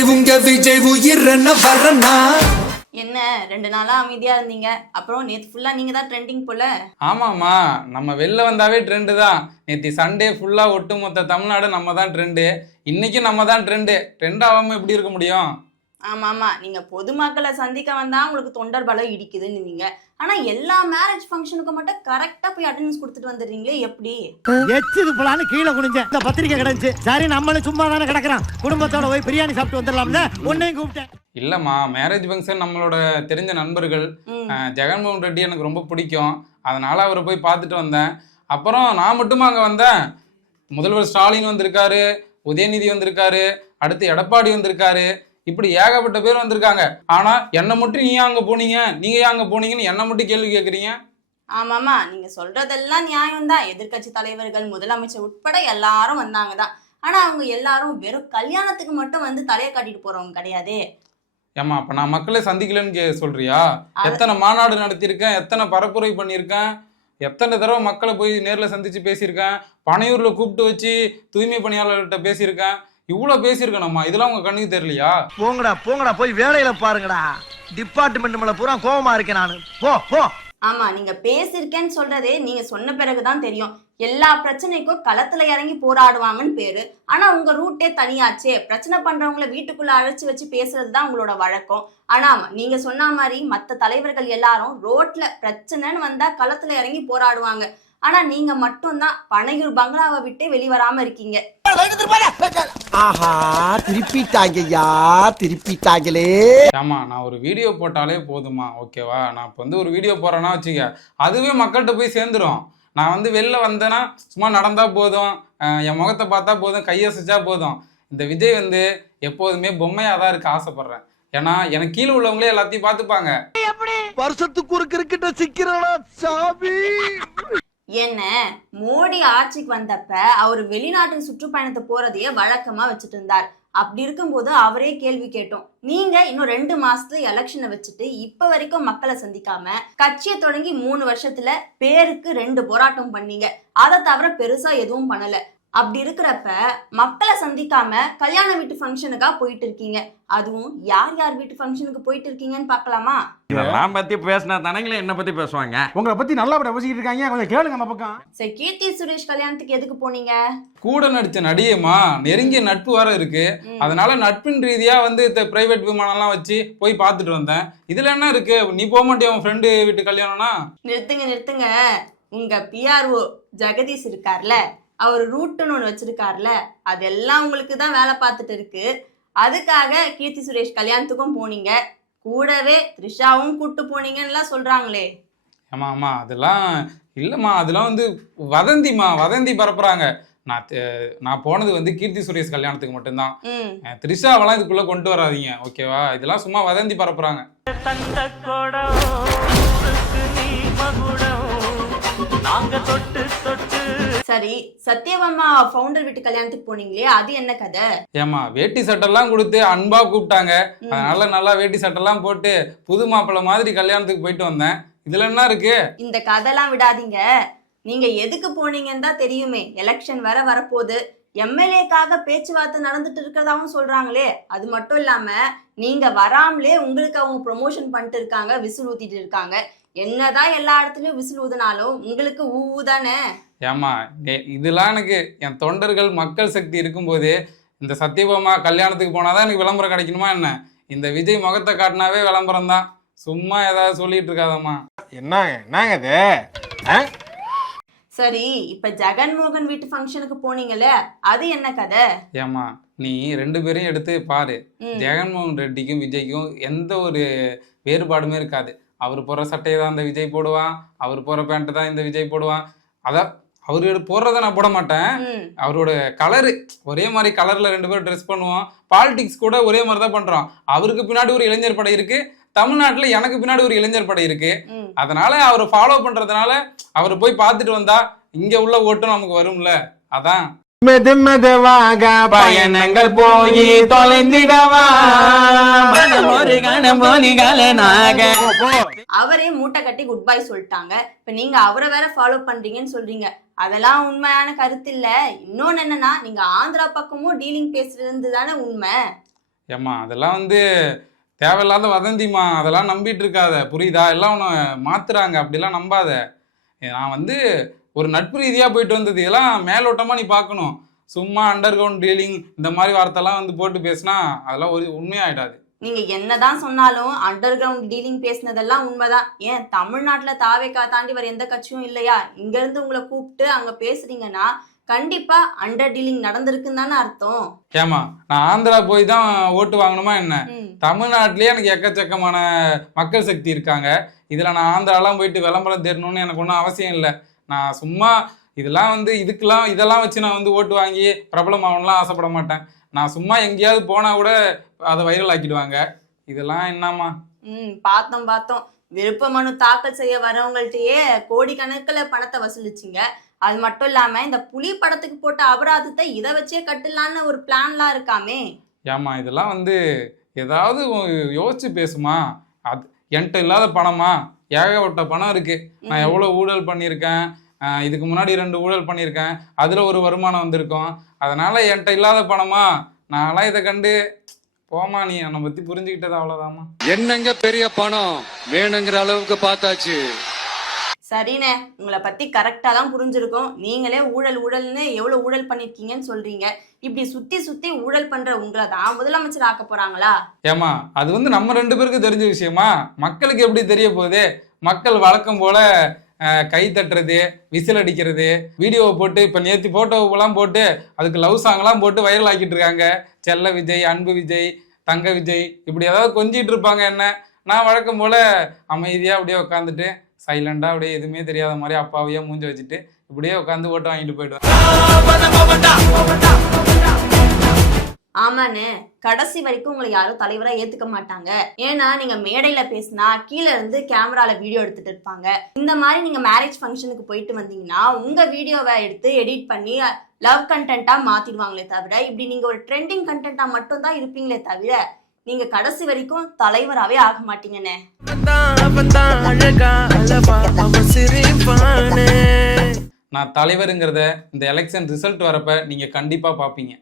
விஜய் உங்க விஜய் உயிர் என்ன வரனா. என்ன 2 நாளா அமைதியா இருந்தீங்க, அப்புறம் நேத்து ஃபுல்லா நீங்க தான் ட்ரெண்டிங் போல. ஆமாம்மா, நம்ம வெளில வந்தாவே ட்ரெண்டு தான். நேற்று சண்டே ஃபுல்லாக ஒட்டுமொத்த தமிழ்நாடு நம்ம தான் ட்ரெண்டு. இன்னைக்கு நம்ம தான் ட்ரெண்ட் ஆகாமல் எப்படி இருக்க முடியும்? ஆமா, நீங்க பொதுமக்களை சந்திக்க வந்தா உங்களுக்கு தொண்டர் பலம் இடிக்குதுன்னு, ஆனா எல்லா மேரேஜ் ஃபங்க்ஷனுக்கு மட்டும் கரெக்டா போய் அட்டெண்டன்ஸ் கொடுத்துட்டு வந்துடுறீங்களே, எப்படி? எச்சிது புலான்னு கீழே குனிஞ்சேன். இந்த பத்திரிக்கை கிடந்துச்சு, சரி நம்மளும் சும்மா தானே கிடக்குறான், குடும்பத்தோட போய் பிரியாணி சாப்பிட்டு வந்துடலாம்ல, உன்னையும் கூப்பிட்டேன். இல்லைம்மா, மேரேஜ் ஃபங்க்ஷன் நம்மளோட தெரிஞ்ச நண்பர்கள். ஜெகன்மோகன் ரெட்டி எனக்கு ரொம்ப பிடிக்கும், அதனால அவரை போய் பார்த்துட்டு வந்தேன். அப்புறம் நான் மட்டுமா அங்கே வந்தேன், முதல்வர் ஸ்டாலின் வந்திருக்காரு, உதயநிதி வந்திருக்காரு, அடுத்து எடப்பாடி வந்திருக்காரு, இப்படி ஏகப்பட்ட பேர் வந்திருக்காங்க. ஆனா என்னை மட்டும் நீ அங்க போனீங்க, நீங்க ஏன் அங்க போனீங்கன்னு என்ன மட்டும் கேள்வி கேட்குறீங்க? ஆமாமா, நீங்க சொல்றதெல்லாம் நியாயம்தான். எதிர்கட்சி தலைவர்கள், முதலமைச்சர் உட்பட எல்லாரும் வந்தாங்க தான். ஆனா அவங்க எல்லாரும் வெறும் கல்யாணத்துக்கு மட்டும் வந்து தலையை காட்டிட்டு போறவங்க கிடையாது. ஏமா, அப்ப நான் மக்களை சந்திக்கலன்னு சொல்றியா? எத்தனை மாநாடு நடத்தியிருக்கேன், எத்தனை பரப்புரை பண்ணியிருக்கேன், எத்தனை தடவை மக்களை போய் நேரில் சந்திச்சு பேசியிருக்கேன், பனையூர்ல கூப்பிட்டு வச்சு தூய்மை பணியாளர்கிட்ட பேசியிருக்கேன், இவ்வளவு பேசியிருக்கணும்மா. இதெல்லாம் உங்க கண்ணுக்கு தெரியலையா? போங்கடா போய் வேலையில பாருங்கடா. டிபார்ட்மெண்ட் மேல பூரா கோவமா இருக்கேன் நானு. போ. ஆமா, நீங்க பேசியிருக்கேன்னு சொல்றதே நீங்க சொன்ன பிறகுதான் தெரியும். எல்லா பிரச்சனைக்கும் களத்துல இறங்கி போராடுவாங்கன்னு பேரு. ஆனா உங்க ரூட்டே தனியாச்சே. பிரச்சனை பண்றவங்கள வீட்டுக்குள்ள அழைச்சு வச்சு பேசுறதுதான் உங்களோட வழக்கம். ஆனா நீங்க சொன்ன மாதிரி மத்த தலைவர்கள் எல்லாரும் ரோட்ல பிரச்சனைன்னு வந்தா களத்துல இறங்கி போராடுவாங்க. ஆனா நீங்க மட்டும்தான் பனையூர் பங்களாவை விட்டே வெளிவராம இருக்கீங்க. ஆஹா, திருப்பிட்டாங்களே. ஆமா, நான் ஒரு வீடியோ போட்டாலே போதுமா, ஓகேவா? நான் இப்போ வந்து ஒரு வீடியோ போறேன்னா வச்சுக்க, அதுவே மக்கள்கிட்ட போய் சேர்ந்துடும். நான் வந்து வெளில வந்தேன்னா சும்மா நடந்தா போதும், என் முகத்தை பார்த்தா போதும், கையசைச்சா போதும். இந்த விஜய் வந்து எப்போதுமே பொம்மையா தான் இருக்க ஆசைப்படுறேன். ஏன்னா எனக்கு கீழே உள்ளவங்களே எல்லாத்தையும் பார்த்துப்பாங்க. வருஷத்துக்கு ஒரு கிரிக்கெட்ட சிக்கிறடா சாமி. என்ன, மோடி ஆட்சிக்கு வந்தப்ப அவர் வெளிநாட்டு சுற்றுப்பயணத்தை போறதையே வழக்கமா வச்சுட்டு இருந்தார். அப்படி இருக்கும்போது அவரே கேள்வி கேட்டோம். நீங்க இன்னும் 2 மாசத்துல எலெக்ஷனை வச்சுட்டு இப்ப வரைக்கும் மக்களை சந்திக்காம கட்சியை தொடங்கி 3 வருஷத்துல பேருக்கு 2 போராட்டம் பண்ணீங்க. அதை தவிர பெருசா எதுவும் பண்ணல. அப்படி இருக்கிறப்ப மக்களை சந்திக்காம கல்யாண வீட்டு ஃபங்க்ஷனுக்கா போயிட்டு இருக்கீங்க. அதுவும் யார் வீட்டு ஃபங்க்ஷனுக்கு போயிட்டு இருக்கீங்கன்னு பார்க்கலாமா? இதெல்லாம் பத்தி பேசினா தானங்களே என்ன பத்தி பேசுவாங்க. உங்களை பத்தி நல்லா பேசிக்கிட்டு இருக்காங்க, கொஞ்சம் கேளுங்க அந்த பக்கம். சரி, கீர்த்தி சுரேஷ் கல்யாணத்துக்கு எதுக்கு போனீங்க? கூட நடிச்ச நடிகைமா, நெருங்கிய நட்பு வேற இருக்கு. அதனால நட்பின் ரீதியா வந்து பிரைவேட் விமானம்லாம் வச்சு போய் பார்த்துட்டு வந்தேன். இதுல என்ன இருக்கு? நீ போக மாட்டியா உன் ஃப்ரெண்டு வீட்டு கல்யாணம்னா? நிறுத்துங்க. உங்க பிஆர்ஓ ஜெகதீஷ் இருக்கார்ல, அவர் ரூட்டுன்னு ஒன்று வச்சிருக்காருல, அதெல்லாம் உங்களுக்கு தான் வேலை பார்த்துட்டு இருக்கு. அதுக்காக கீர்த்தி சுரேஷ் கல்யாணத்துக்கும் போனீங்க, கூடவே த்ரிஷாவும் கூட்டு போனீங்கன்னுலாம் சொல்றாங்களே. ஆமா, அதெல்லாம் இல்லைம்மா, அதெல்லாம் வந்து வதந்தி பரப்புறாங்க. நான் போனது வந்து கீர்த்தி சுரேஷ் கல்யாணத்துக்கு மட்டும்தான். த்ரிஷாவெல்லாம் இதுக்குள்ள கொண்டு வராதீங்க, ஓகேவா? இதெல்லாம் சும்மா வதந்தி பரப்புறாங்க. சரி, சத்யபாமா ஃபவுண்டர் வீட்டு கல்யாணத்துக்கு போனீங்களே, அது என்ன கதை? ஏமா, வேட்டி சட்டெல்லாம் கொடுத்து அன்பா கூப்பிட்டாங்க. அதனால நல்லா வேட்டி சட்டெல்லாம் போட்டு புது மாப்பிள்ளை மாதிரி கல்யாணத்துக்கு போயிட்டு வந்தேன். இதுல என்ன இருக்கு? இந்த கதைலாம் விடாதீங்க. நீங்க எதுக்கு போனீங்கன்னு தான் தெரியுமே. எலெக்ஷன் வேற வரப்போகுது. எம்எல்ஏக்காக பேச்சுவார்த்தை நடந்துட்டு இருக்கிறதாவும் சொல்றாங்களே. அது மட்டும் இல்லாம நீங்க வராமலே உங்களுக்கு அவங்க ப்ரொமோஷன் பண்ணிட்டு இருக்காங்க, விசில் ஊத்திட்டு இருக்காங்க. என்னதான் எல்லா இடத்துலயும் விசில் ஊதினாலும் உங்களுக்கு ஊதானே. ஏமா, இதெல்லாம் எனக்கு என் தொண்டர்கள் மக்கள் சக்தி இருக்கும்போது இந்த சத்யபாமா கல்யாணத்துக்கு போனாதான் எனக்கு விளம்பரம் கிடைக்கணுமா என்ன? இந்த விஜய் முகத்தை காட்டினாவே விளம்பரம் தான். சும்மா ஏதாவது சொல்லிட்டு இருக்காதம்மா. என்னங்க இது? சரி, இப்ப ஜெகன்மோகன் வீட்டு ஃபங்க்ஷனுக்கு போனீங்களே, அது என்ன கதை? ஏமா, நீ 2 பேரையும் எடுத்து பாரு. ஜெகன்மோகன் ரெட்டிக்கும் விஜய்க்கும் எந்த ஒரு வேறுபாடுமே இருக்காது. அவர் போடுற சட்டையை தான் இந்த விஜய் போடுவான், அவர் போடுற பேண்ட்டு தான் இந்த விஜய் போடுவான். அதான் அவரு போடுறத நான் போட மாட்டேன். அவரோட கலரு ஒரே மாதிரி கலர்ல 2 பேரும் ட்ரெஸ் பண்ணுவோம். பாலிடிக்ஸ் கூட ஒரே மாதிரி தான் பண்றோம். அவருக்கு பின்னாடி ஒரு இளைஞர் படை இருக்கு, தமிழ்நாட்டுல எனக்கு பின்னாடி ஒரு இளைஞர் படை இருக்கு. அதனால அவரை ஃபாலோ பண்றதுனால அவரை போய் பார்த்துட்டு வந்தா இங்க உள்ள ஓட்டும் நமக்கு வரும்ல. அதான் மெதுவாக பயணங்கள் போய் தொலைந்திடவா ஒரு அவரே மூட்டை கட்டி குட் பை சொல்லிட்டாங்க. இப்ப நீங்க அவரை வேற ஃபாலோ பண்றீங்கன்னு சொல்றீங்க. அதெல்லாம் உண்மையான கருத்து இல்ல. இன்னொன்னு என்னன்னா, நீங்க ஆந்திரா பக்கமும் டீலிங் பேசுறது தானே உண்மை. ஏம்மா அதெல்லாம் வந்து தேவையில்லாத வதந்திம்மா, அதெல்லாம் நம்பிட்டு இருக்காத, புரியுதா? எல்லாம் உன்னை மாத்துறாங்க, அப்படிலாம் நம்பாத. நான் வந்து ஒரு நட்பு ரீதியா போயிட்டு வந்தது, இதெல்லாம் மேலோட்டமா நீ பார்க்கணும். சும்மா அண்டர் கிரவுண்ட் டீலிங் இந்த மாதிரி வார்த்தைலாம் வந்து போட்டு பேசினா அதெல்லாம் ஒரு உண்மையாயிடாது. நீங்க என்னதான் சொன்னாலும் அண்டர் கிரவுண்ட் டீலிங் பேசினதெல்லாம் உண்மைதான். ஏன் தமிழ்நாட்டுல தாவேக்கா தாண்டி வேற எந்த கட்சியும் இல்லையா? இங்க இருந்து உங்களை கூப்பிட்டு அங்க பேசுறீங்கன்னா கண்டிப்பா அண்டர் டீலிங் நடந்திருக்குன்னு தானே அர்த்தம். ஏமா நான் ஆந்திரா போய் தான் ஓட்டு வாங்கணுமா என்ன? தமிழ்நாட்டிலேயே எனக்கு எக்கச்சக்கமான மக்கள் சக்தி இருக்காங்க. இதுல நான் ஆந்திராலாம் போயிட்டு விளம்பரம் தேடணும்னு எனக்கு ஒன்றும் அவசியம் இல்லை. நான் சும்மா இதெல்லாம் வந்து இதெல்லாம் வச்சு நான் வந்து ஓட்டு வாங்கி பிரபலம் ஆகணும்லாம் ஆசைப்பட மாட்டேன். நான் சும்மா எங்கேயாவது போனா கூட அதை வைரல் ஆக்கிடுவாங்க. இதெல்லாம் என்னம்மா? பார்த்தோம். விருப்ப மனு தாக்கல் செய்ய வரவங்கள்ட்டயே கோடிக்கணக்கில் பணத்தை வசூலிச்சிங்க. அது மட்டும் இல்லாம இந்த புலி படத்துக்கு போட்ட அபராதத்தை இதை வச்சே கட்டலான்னு ஒரு பிளான்லாம் இருக்காமே. ஏமா இதெல்லாம் வந்து ஏதாவது யோசிச்சு பேசுமா? அது என்கிட்ட இல்லாத பணமா? ஏகப்பட்ட பணம் இருக்கு. நான் எவ்வளவு ஊழல் பண்ணியிருக்கேன், இதுக்கு முன்னாடி 2 ஊழல் பண்ணியிருக்கேன், அதுல ஒரு வருமானம் வந்திருக்கும். அதனால என்கிட்ட இல்லாத பணமா? நான்லாம் இதை கண்டு போமா, நீ என்னை பத்தி புரிஞ்சுக்கிட்டது அவ்வளவுதாமா. என்னங்க பெரிய பணம் வேணுங்கிற அளவுக்கு பார்த்தாச்சு. சரிண்ணே, உங்களை பத்தி கரெக்டா தான் புரிஞ்சிருக்கும். நீங்களே ஊழல்னு எவ்வளவு ஊழல் பண்ணிருக்கீங்கன்னு சொல்றீங்க. இப்படி சுத்தி ஊழல் பண்ற உங்களை தான் முதலமைச்சர் ஆக்க போறாங்களா? ஏமா அது வந்து நம்ம 2 பேருக்கு தெரிஞ்ச விஷயமா? மக்களுக்கு எப்படி தெரிய போகுது? மக்கள் வழக்கம் போல கை தட்டுறது, விசில் அடிக்கிறது, வீடியோவை போட்டு இப்போ நேற்று போட்டோவெல்லாம் போட்டு அதுக்கு லவ் சாங்லாம் போட்டு வைரல் ஆக்கிட்டு இருக்காங்க. செல்ல விஜய், அன்பு விஜய், தங்க விஜய் இப்படி ஏதாவது கொஞ்சிட்டு இருப்பாங்க. என்ன நான் வழக்கம் போல அமைதியாக அப்படியே உட்காந்துட்டு சைலண்டாக அப்படியே எதுவுமே தெரியாத மாதிரி அப்பாவையே மூஞ்சி வச்சுட்டு இப்படியே உட்காந்து ஓட்டு வாங்கிட்டு போயிடுவேன். ஆமாண்ணே, கடைசி வரைக்கும் உங்களை யாரும் தலைவரா ஏத்துக்க மாட்டாங்க. ஏன்னா நீங்க மேடையில பேசினா கீழே இருந்து கேமரால வீடியோ எடுத்துட்டு இருப்பாங்க. இந்த மாதிரி நீங்க மேரேஜ் ஃபங்க்ஷனுக்கு போயிட்டு வந்தீங்கன்னா உங்க வீடியோவை எடுத்து எடிட் பண்ணி லவ் கண்டென்ட்டா மாத்திடுவாங்களே தவிர, இப்படி நீங்க ஒரு ட்ரெண்டிங் கண்டென்ட்டா மட்டும் தான் இருப்பீங்களே தவிர நீங்க கடைசி வரைக்கும் தலைவராகவே ஆக மாட்டீங்கண்ணே. நான் தலைவருங்கிறத இந்த எலெக்ஷன் ரிசல்ட் வரப்ப நீங்க கண்டிப்பா பாப்பீங்க.